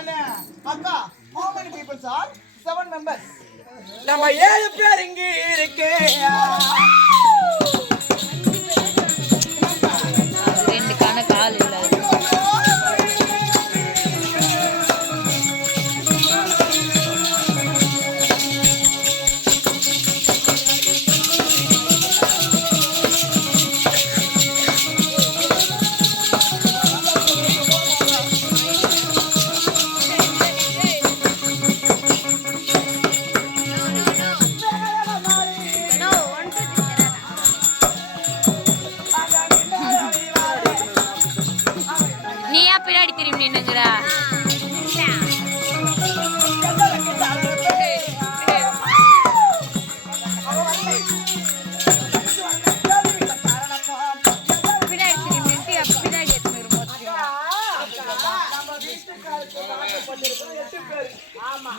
அக்கா, how many people are? 7 members. நம்ம 7 பேர் இங்க இருக்கே. ரெண்டு கணக்கு ஆள் இல்ல. நீயா பின்னாடி திரும்பி நின்னுங்கடா. பின்னாடி திரும்பி பின்னாடி ஆமா.